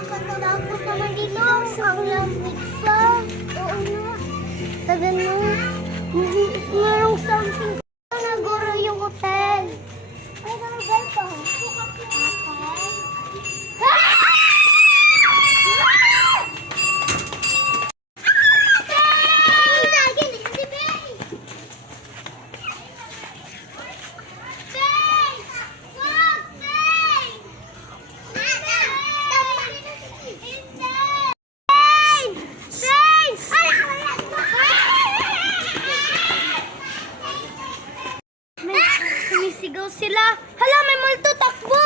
Nakakatakot naman dito. Ang lamig pa. Oo nga. Sabi mo, mayroong something na guro yung hotel. Ay, nabal pa. Sumisigaw sila. Hala, may multo, takbo!